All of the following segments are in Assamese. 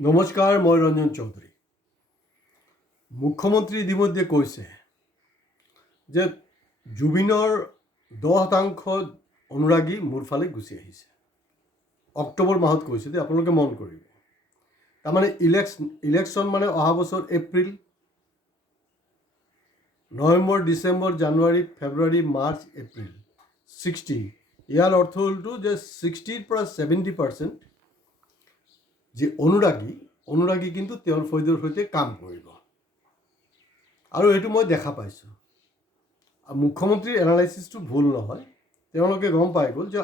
নমস্কাৰ, মই ৰঞ্জন চৌধুৰী। মুখ্যমন্ত্ৰী ইতিমধ্যে কৈছে যে জুবিনৰ 10% অনুৰাগী মোৰ ফালে গুচি আহিছে। অক্টোবৰ মাহত কৈছে যে আপোনালোকে মন কৰিব। তাৰমানে ইলেকশ্যন মানে অহা বছৰ এপ্ৰিল, নৱেম্বৰ, ডিচেম্বৰ, জানুৱাৰী, ফেব্ৰুৱাৰী, মাৰ্চ, এপ্ৰিল 60। ইয়াৰ অৰ্থ হ'লটো যে 60ৰ পৰা 70% যে অনুৰাগী কিন্তু তেওঁৰ ফৈদৰ সৈতে কাম কৰিব, আৰু এইটো মই দেখা পাইছোঁ। মুখ্যমন্ত্ৰীৰ এনালাইচিছটো ভুল নহয়। তেওঁলোকে গম পাই গ'ল যে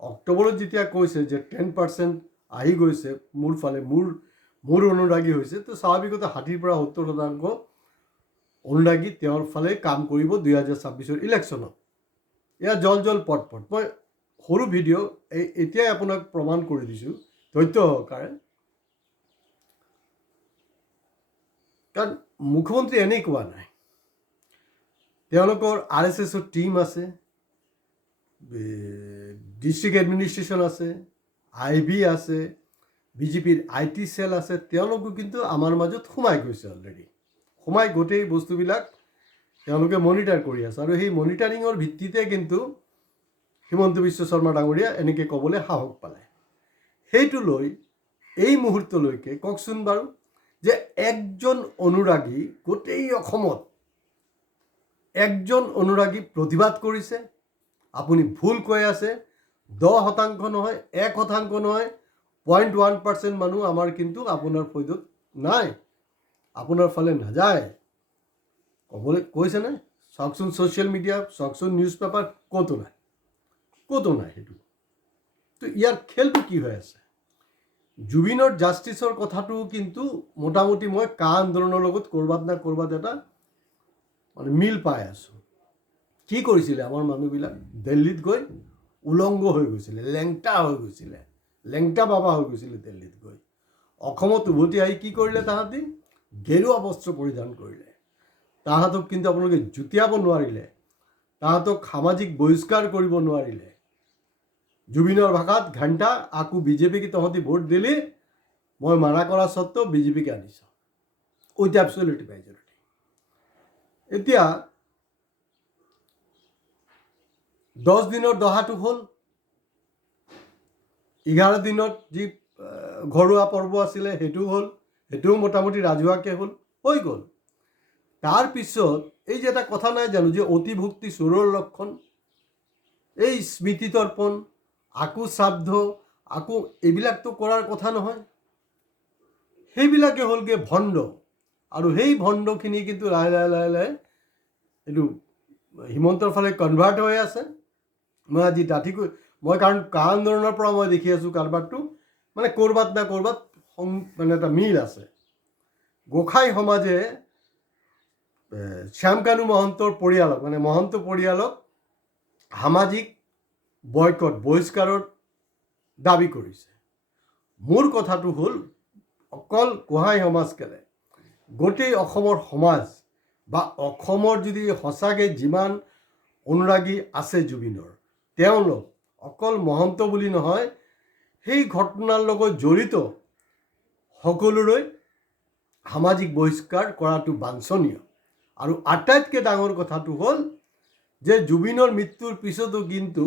অক্টোবৰত যেতিয়া কৈছে যে 10% আহি গৈছে মোৰ ফালে, মোৰ অনুৰাগী হৈছে, তো স্বাভাৱিকতে 60ৰ পৰা 70% অনুৰাগী তেওঁৰ ফালে কাম কৰিব 2026 ইলেকশ্যনত। এয়া জল পট। মই সৰু ভিডিঅ' এতিয়াই আপোনাক প্ৰমাণ কৰি দিছোঁ তথ্য সহকাৰে। কাৰণ মুখ্যমন্ত্ৰী এনেই কোৱা নাই। তেওঁলোকৰ RSSৰ টীম আছে, ডিষ্ট্ৰিক্ট এডমিনিষ্ট্ৰেশ্যন আছে, IB আছে, বিজেপিৰ IT চেল আছে। তেওঁলোকো কিন্তু আমাৰ মাজত সোমাই গৈছে অলৰেডি। সোমাই গোটেই বস্তুবিলাক তেওঁলোকে মনিটাৰ কৰি আছে, আৰু সেই মনিটাৰিঙৰ ভিত্তিতে কিন্তু হিমন্ত বিশ্ব শৰ্মা ডাঙৰীয়া এনেকৈ ক'বলৈ সাহস পালে। সেইটো লৈ এই মুহূৰ্তলৈকে কওকচোন বাৰু যে একজন অনুৰাগী গোটেই অসমত একজন অনুৰাগী প্ৰতিবাদ কৰিছে। আপুনি ভুল কৈ আছে। 10% নহয়, 1% নহয়, 0.1% মানুহ আমাৰ কিন্তু আপোনাৰ ফৈদত নাই, আপোনাৰ ফালে নাযায় ক'বলৈ কৈছেনে? চাওকচোন ছ'চিয়েল মিডিয়া, চাওকচোন নিউজ পেপাৰ, ক'তো নাই সেইটো। তো ইয়াৰ খেলটো কি হৈ আছে? জুবিনৰ জাষ্টিছৰ কথাটো কিন্তু মোটামুটি মই কা আন্দোলনৰ লগত ক'ৰবাত এটা মানে মিল পাই আছোঁ। কি কৰিছিলে আমাৰ মানুহবিলাক? দিল্লীত গৈ উলংগ হৈ গৈছিলে, লেংটা বাবা হৈ গৈছিলে দিল্লীত গৈ। অসমত উভতি আহি কি কৰিলে? তাহাঁতি গেৰুৱা বস্ত্ৰ পৰিধান কৰিলে। তাহাঁতক কিন্তু আপোনালোকে জুতিয়াব নোৱাৰিলে, তাহাঁতক সামাজিক বহিষ্কাৰ কৰিব নোৱাৰিলে। জুবিনৰ ভাষাত ঘণ্টা আকৌ বিজেপিক তহঁতি ভোট দিলি, মই মানা কৰা স্বত্বেও বিজেপিক আনিছ উইথ এবছলিউট মেজৰিটি। এতিয়া 10 দিনৰ দহাটো হ'ল, 11 দিনত যি ঘৰুৱা পৰ্ব আছিলে সেইটোও হ'ল, সেইটোও মোটামুটি ৰাজহুৱাকৈ হৈ গ'ল। তাৰপিছত এই যে এটা কথা নাই জানো যে অতিভক্তি চোৰৰ লক্ষণ, এই স্মৃতি তৰ্পণ, আকৌ শ্ৰাদ্ধ, আকৌ এইবিলাকতো কৰাৰ কথা নহয়। সেইবিলাকে হ'লগৈ ভণ্ড, আৰু সেই ভণ্ডখিনি কিন্তু লাহে লাহে এইটো হিমন্তৰ ফালে কনভাৰ্ট হৈ আছে। মই আজি ডাঠিকৈ কাৰণ কা আন্দোলনৰ পৰা মই দেখি আছোঁ কাৰবাৰটো মানে ক'ৰবাত না ক'ৰবাত মানে এটা মিল আছে। গোসাঁই সমাজে শ্যামকানু মহন্তৰ পৰিয়ালক, মানে মহন্ত পৰিয়ালক সামাজিক বহিষ্কাৰৰ দাবী কৰিছে। মোৰ কথাটো হ'ল অকল গোহাঁই সমাজ কেলে, গোটেই অসমৰ সমাজ বা অসমৰ যদি সঁচাকৈ যিমান অনুৰাগী আছে জুবিনৰ, তেওঁলোক অকল মহন্ত বুলি নহয়, সেই ঘটনাৰ লগত জড়িত সকলোৰে সামাজিক বহিষ্কাৰ কৰাটো বাঞ্ছনীয়। আৰু আটাইতকৈ ডাঙৰ কথাটো হ'ল যে জুবিনৰ মৃত্যুৰ পিছতো কিন্তু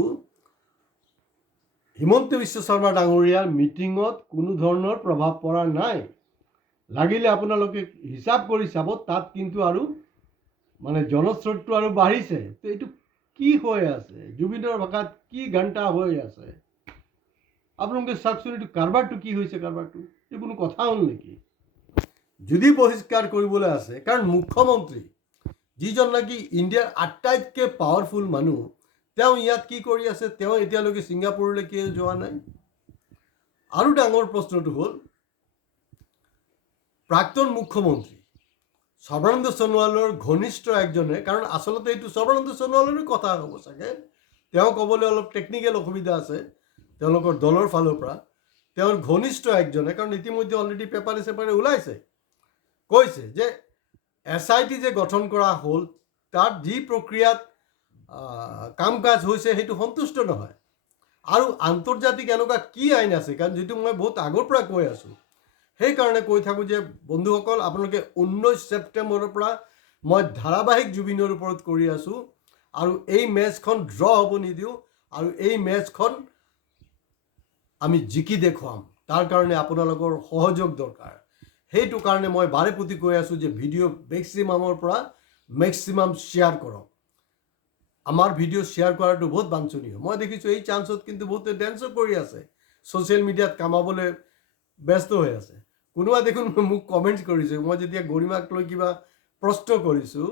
হিমন্ত বিশ্ব শৰ্মা ডাঙৰীয়াৰ মিটিঙত কোনো ধৰণৰ প্ৰভাৱ পৰা নাই। লাগিলে আপোনালোকে হিচাপ কৰি চাব, তাত কিন্তু আৰু মানে জনস্ৰোতটো আৰু বাঢ়িছে। তো এইটো কি হৈ আছে? জুবিনৰ ভাষাত কি ঘণ্টা হৈ আছে? আপোনালোকে চাওকচোন, এইটো কাৰবাৰটো কি হৈছে? কাৰবাৰটো এই কোনো কথা হ'ল নেকি? যদি বহিষ্কাৰ কৰিবলৈ আছে, কাৰণ মুখ্যমন্ত্ৰী যিজন নেকি ইণ্ডিয়াৰ আটাইতকৈ পাৱাৰফুল মানুহ, তেওঁ ইয়াত কি কৰি আছে? তেওঁ এতিয়ালৈকে ছিংগাপুৰলৈ কিয় যোৱা নাই? আৰু ডাঙৰ প্ৰশ্নটো হ'ল, প্ৰাক্তন মুখ্যমন্ত্ৰী সৰ্বানন্দ সোণোৱালৰ ঘনিষ্ঠ একজনে, কাৰণ আচলতে এইটো সৰ্বানন্দ সোণোৱালৰো কথা হ'ব চাগে, তেওঁ ক'বলৈ অলপ টেকনিকেল অসুবিধা আছে তেওঁলোকৰ দলৰ ফালৰ পৰা, তেওঁৰ ঘনিষ্ঠ একজনে, কাৰণ ইতিমধ্যে অলৰেডি পেপাৰে ওলাইছে, কৈছে যে SIT যে গঠন কৰা হ'ল, তাত যি প্ৰক্ৰিয়াত কাম কাজ হৈছে সেইটো সন্তুষ্ট নহয়। আৰু আন্তৰ্জাতিক এনেকুৱা কি আইন আছে? কাৰণ যিটো মই বহুত আগৰ পৰা কৈ আছোঁ, সেইকাৰণে কৈ থাকোঁ যে বন্ধুসকল, আপোনালোকে 19 ছেপ্টেম্বৰৰ পৰা মই ধাৰাবাহিক জুবিনৰ ওপৰত কৰি আছোঁ, আৰু এই মেচখন ড্ৰ হ'ব নিদিওঁ, আৰু এই মেচখন আমি জিকি দেখুৱাম। তাৰ কাৰণে আপোনালোকৰ সহযোগ দৰকাৰ। সেইটো কাৰণে মই বাৰে প্ৰতি কৈ আছোঁ যে ভিডিঅ' মেক্সিমামৰ পৰা মেক্সিমাম শ্বেয়াৰ কৰক। আমাৰ ভিডিঅ' শ্বেয়াৰ কৰাটো বহুত বাঞ্ছনীয়। মই দেখিছোঁ এই চান্সত কিন্তু বহুতে ডেন্সো কৰি আছে, ছ'চিয়েল মিডিয়াত কামাবলৈ ব্যস্ত হৈ আছে। কোনোবা দেখোন মোক কমেণ্ট কৰিছে, মই যেতিয়া গৰিমাক লৈ কিবা প্ৰশ্ন কৰিছোঁ,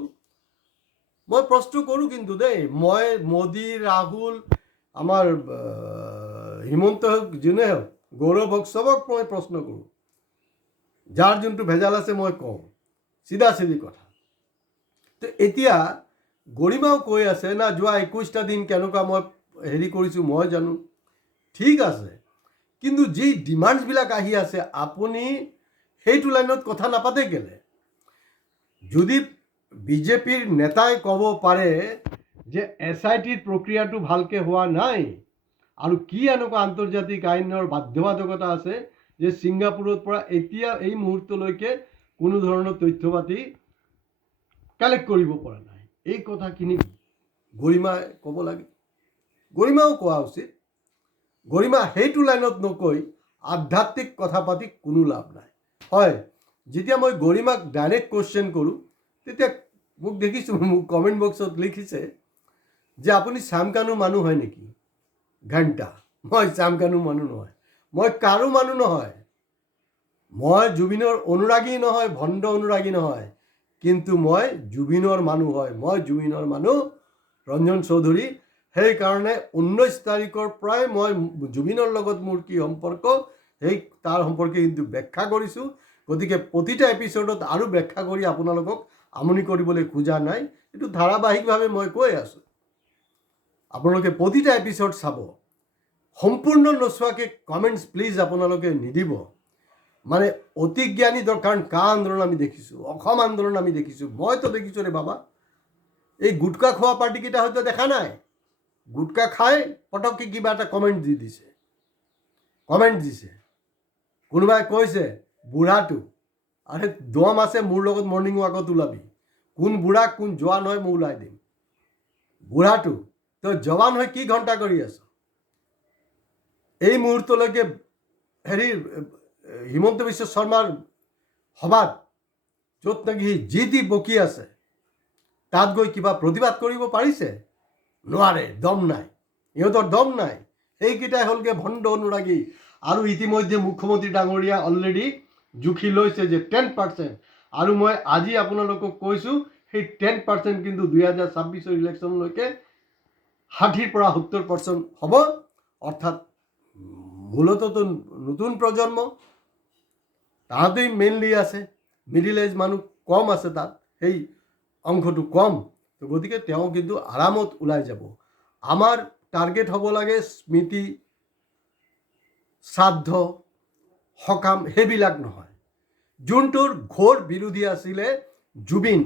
মই প্ৰশ্ন কৰোঁ কিন্তু দেই, মই মোদী, ৰাহুল, আমাৰ হিমন্ত হওক, যোনে হওক, গৌৰৱ হওক, চবক মই প্ৰশ্ন কৰোঁ। যাৰ যোনটো ভেজাল আছে মই কওঁ, চিধা চিধি কথা। তো এতিয়া গৰিমাও কৈ আছে না, যোৱা 21টা দিন কেনেকুৱা মই হেৰি কৰিছোঁ মই জানো। ঠিক আছে, কিন্তু যি ডিমাণ্ডছবিলাক আহি আছে, আপুনি সেইটো লাইনত কথা নাপাতে কেলে? যদি বিজেপিৰ নেতাই ক'ব পাৰে যে SITৰ প্ৰক্ৰিয়াটো ভালকৈ হোৱা নাই, আৰু কি এনেকুৱা আন্তৰ্জাতিক আইনৰ বাধ্যবাধকতা আছে যে ছিংগাপুৰৰ পৰা এতিয়া এই মুহূৰ্তলৈকে কোনো ধৰণৰ তথ্য পাতি কালেক্ট কৰিব পৰা নাই, এই কথাখিনি গৰিমাই ক'ব লাগে। গৰিমাও কোৱা উচিত। গৰিমা সেইটো লাইনত নকৈ আধ্যাত্মিক কথা পাতি কোনো লাভ নাই। হয়, যেতিয়া মই গৰিমাক ডাইৰেক্ট কুৱেশ্যন কৰোঁ, তেতিয়া মোক দেখিছোঁ, মোক কমেণ্ট বক্সত লিখিছে যে আপুনি চামকানু মানুহ হয় নেকি? ঘণ্টা, মই চামকানু মানুহ নহয়, মই কাৰো মানুহ নহয়, মই জুবিনৰ অনুৰাগী নহয়, ভণ্ড অনুৰাগী নহয়, কিন্তু মই জুবিনৰ মানুহ হয়। মই জুবিনৰ মানুহ ৰঞ্জন চৌধুৰী। সেইকাৰণে 19 তাৰিখৰ পৰাই মই জুবিনৰ লগত মোৰ কি সম্পৰ্ক, সেই তাৰ সম্পৰ্কে কিন্তু ব্যাখ্যা কৰিছোঁ। গতিকে প্ৰতিটা এপিছ'ডত আৰু ব্যাখ্যা কৰি আপোনালোকক আমনি কৰিবলৈ খোজা নাই, এইটো ধাৰাবাহিকভাৱে মই কৈ আছোঁ। আপোনালোকে প্ৰতিটা এপিছ'ড চাব। সম্পূৰ্ণ নোচোৱাকৈ কমেণ্টছ প্লিজ আপোনালোকে নিদিব। মানে অতি জ্ঞানী দৰকাৰ। কা আন্দোলন আমি দেখিছোঁ, অসম আন্দোলন আমি দেখিছোঁ, মইতো দেখিছোঁ ৰে বাবা। এই গুটকা খোৱা পাৰ্টিকেইটা হয়তো দেখা নাই, গুটকা খাই পটককৈ কিবা এটা কমেণ্ট দি দিছে, কমেণ্ট দিছে। কোনোবাই কৈছে বুঢ়াটো, আৰে দম আছে মোৰ লগত মৰ্ণিং ৱাকত ওলাবি, কোন বুঢ়া কোন জোৱান হয় মই ওলাই দিম। বুঢ়াটো তই জৱান হৈ কি ঘণ্টা কৰি আছ? এই মুহূৰ্তলৈকে হেৰি হিমন্ত বিশ্ব শৰ্মাৰ সভাত য'ত নেকি যি টি বকি আছে, তাত গৈ কিবা প্ৰতিবাদ কৰিব পাৰিছে? নোৱাৰে, দম নাই, ইহঁতৰ দম নাই। সেইকেইটাই হ'লগৈ ভণ্ড অনুৰাগী। আৰু ইতিমধ্যে মুখ্যমন্ত্ৰী ডাঙৰীয়া অলৰেডি জুখি লৈছে যে 10%, আৰু মই আজি আপোনালোকক কৈছোঁ সেই 10% কিন্তু 2026 ইলেকশ্যনলৈকে 60ৰ পৰা 70% হ'ব। অৰ্থাৎ মূলতঃ নতুন প্ৰজন্ম, তাহাঁতেই মেইনলি আছে, মিডিল এজ মানুহ কম আছে তাত, সেই অংশটো কম। তো গতিকে তেওঁ কিন্তু আৰামত ওলাই যাব। আমাৰ টাৰ্গেট হ'ব লাগে স্মৃতি, শ্ৰাদ্ধ, সকাম, সেইবিলাক নহয়। যোনটোৰ ঘোৰ বিৰোধী আছিলে জুবিন,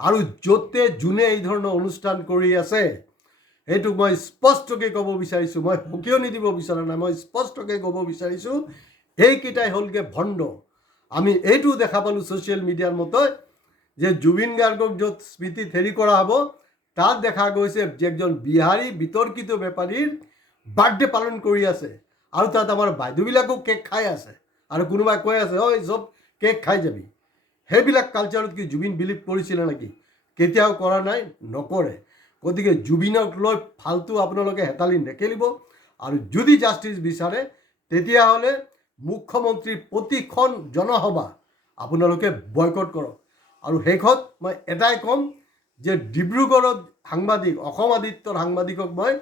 আৰু য'তে যোনে এই ধৰণৰ অনুষ্ঠান কৰি আছে, এইটো মই স্পষ্টকৈ ক'ব বিচাৰিছোঁ, মই সকিয়নি দিব বিচৰা নাই, মই স্পষ্টকৈ ক'ব বিচাৰিছোঁ, এইকেইটাই হ'লগৈ ভণ্ড। আমি এইটো দেখা পালোঁ ছ'চিয়েল মিডিয়াৰ মতে যে জুবিন গাৰ্গক য'ত স্মৃতিত হেৰি কৰা হ'ব, তাত দেখা গৈছে যে একজন বিহাৰী বিতৰ্কিত বেপাৰীৰ বাৰ্থডে পালন কৰি আছে, আৰু তাত আমাৰ বাইদেউবিলাকো কেক খাই আছে, আৰু কোনোবাই কৈ আছে ঐ চব কেক খাই যাবি। সেইবিলাক কালচাৰত কি জুবিন বিলিভ কৰিছিলে নেকি? কেতিয়াও কৰা নাই, নকৰে। গতিকে জুবিনক লৈ ফাল্টু আপোনালোকে হেতালি নেখেলিব। আৰু যদি জাষ্টিছ বিচাৰে তেতিয়াহ'লে মুখ্যমন্ত্ৰীৰ প্ৰতিখন জনসভা আপোনালোকে বয়কট কৰক। আৰু শেষত মই এটাই ক'ম যে ডিব্ৰুগড়ত সাংবাদিক, অসম আদিত্যৰ সাংবাদিকক মই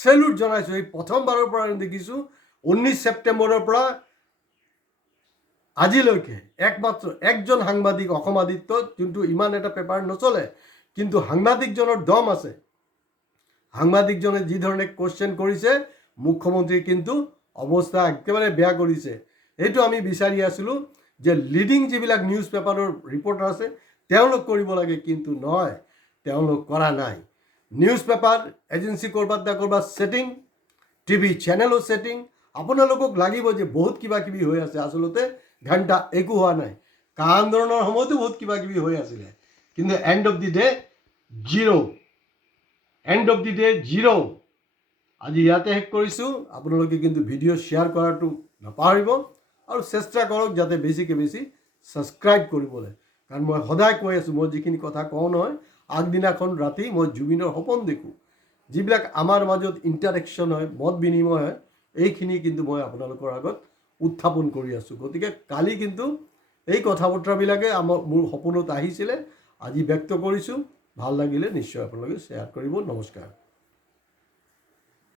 চেলুট জনাইছোঁ। এই প্ৰথমবাৰৰ পৰা দেখিছোঁ 19 ছেপ্টেম্বৰৰ পৰা আজিলৈকে একমাত্ৰ একজন সাংবাদিক অসম আদিত্যত, যোনটো ইমান এটা পেপাৰ নচলে, কিন্তু সাংবাদিকজনৰ দম আছে। সাংবাদিকজনে যি ধৰণে কুৱেশ্যন কৰিছে, মুখ্যমন্ত্ৰীৰ কিন্তু অৱস্থা একেবাৰে বেয়া কৰিছে। এইটো আমি বিচাৰি আছিলোঁ যে লিডিং যিবিলাক নিউজ পেপাৰৰ ৰিপৰ্টাৰ আছে তেওঁলোক কৰিব লাগে, কিন্তু নহয়, তেওঁলোক কৰা নাই। নিউজ পেপাৰ এজেঞ্চি ক'ৰবাত না ক'ৰবাত ছেটিং, টিভি চেনেলো ছেটিং। আপোনালোকক লাগিব যে বহুত কিবা কিবি হৈ আছে, আচলতে ঘণ্টা একো হোৱা নাই। কা আন্দোলনৰ সময়তো বহুত কিবা কিবি হৈ আছিলে, কিন্তু and of the day zero'. And of the day zero'. আজি ইয়াতে শেষ কৰিছোঁ। আপোনালোকে কিন্তু ভিডিঅ' শ্বেয়াৰ কৰাটো নাপাহৰিব আৰু চেষ্টা কৰক যাতে বেছিকৈ বেছি ছাবস্ক্ৰাইব কৰিবলৈ। কাৰণ মই সদায় কৈ আছোঁ, মই যিখিনি কথা কওঁ নহয়, আগদিনাখন ৰাতি মই জুবিনৰ সপোন দেখোঁ। যিবিলাক আমাৰ মাজত ইণ্টাৰেকশ্যন হয়, মত বিনিময় হয়, এইখিনি কিন্তু মই আপোনালোকৰ আগত উত্থাপন কৰি আছোঁ। গতিকে কালি কিন্তু এই কথা বতৰাবিলাকে মোৰ সপোনত আহিছিলে, আজি ব্যক্ত কৰিছোঁ। ভাল লাগিলে নিশ্চয় আপোনালোকে শ্বেয়াৰ কৰিব। নমস্কাৰ।